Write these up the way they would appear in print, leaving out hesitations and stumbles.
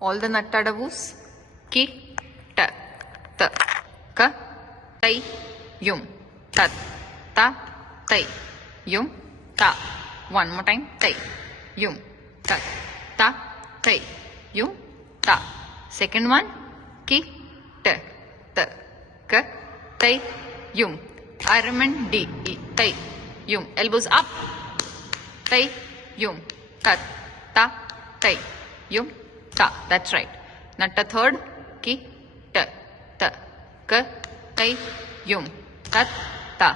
All the nattadavus. Ki, ta, ta, ka, tai, yum, tat, ta, tai, yum, ta. One more time. Tai, yum, tat, ta, tai, yum, ta. Second one. Ki, ta, ta, ka, tai, yum. Arm and D, tai, yum. Elbows up. Tai, yum, tat, ta, tai, yum, ta. That's right. Natta third. Ki, ta, ta, ka, tai, yum, tat, ta,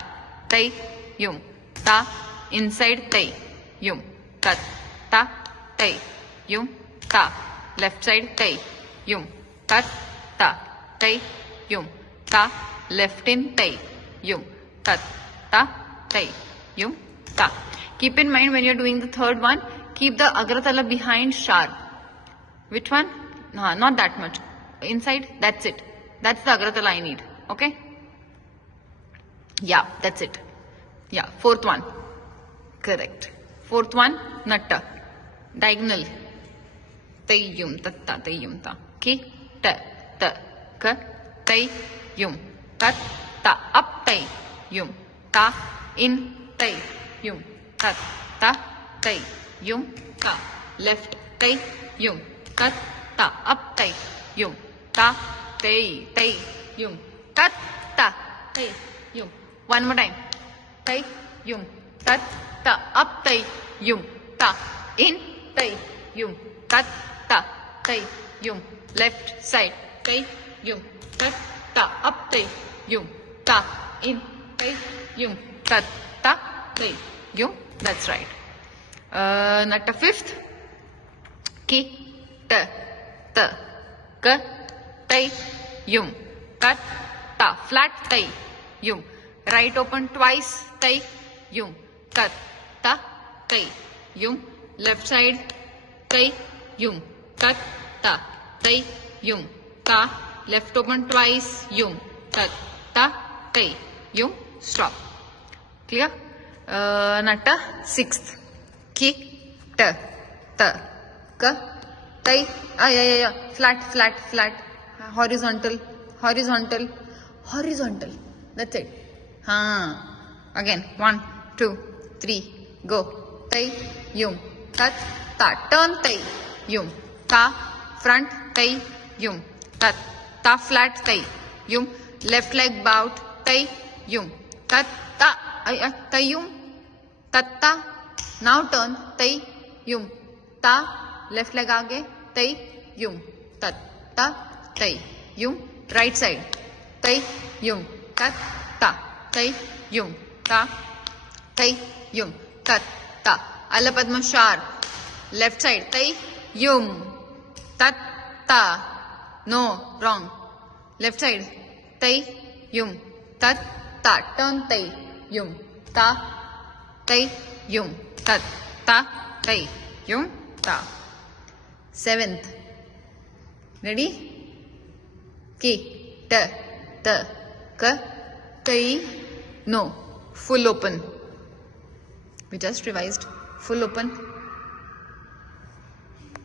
tai, yum, ta. Inside tai, yum, tat, ta, tai, yum, ta. Left side tai, yum, tat, ta, tai, yum, ta. Left in tai, yum, tat, ta, tai, yum, ta. Keep in mind when you're doing the third one, keep the agratala behind sharp. Which one? No, not that much. Inside, that's it. That's the agratala I need. Okay? Yeah, that's it. Yeah, fourth one. Correct. Fourth one, natta. Diagonal. Tayyum, tatta, tayyum, ta. Okay? Ta, ta, ka, tay, yum, tat, ta. Up, tay, yum, ta. In, tay, yum, tat, ta, tay, yum, ta. Left, tay, yum, tat, ta. Up, tay, yum, ta, tay, tay, yum, tat, ta, tay, yum. One more time. Tay, yum, tat, ta. Up, tay, yum, ta. In, tay, yum, tat, ta, tay, yum. Left side, tay, yum, tat, ta. Up, tay, yum, ta. In, tay, yum, tat, ta, tay, yum. That's right. Natta fifth. Ki, ta, ta, ka, tai, yum, tat, ta. Flat tai, yum. Right open twice, tai, yum, tat, ta, tai, yum. Left side, tai, yum, tat, ta, tai, yum, ta. Left open twice, yum, tat, ta, tai, yum. Stop. Clear? Natta sixth. Ki, ta, ta, ka, tai. Yeah. Flat. Horizontal. That's it. Again. 1, 2, 3. Go. Tai, yum, tat, ta. Turn tai, yum, ta. Front tai, yum, tat, ta. Flat tai, yum. Left leg bowed tai, yum, tat, ta. Tai, yum, tat, ta. Now turn tai, yum, ta. Left leg aage tai, yum, tat, ta, tai, yum. Right side tai, yum, tat, ta, tai, yum, ta, tai, yum, tat, ta. Alapadma sharp. Left side tai, yum, tat, ta. No, wrong. Left side tai, yum, tat, ta. Turn tai, yum, ta, tai, yum, tat, ta, tai, yum, ta. Seventh. Ready? Ki, ta, ta, ka, tai. No, full open. We just revised. Full open.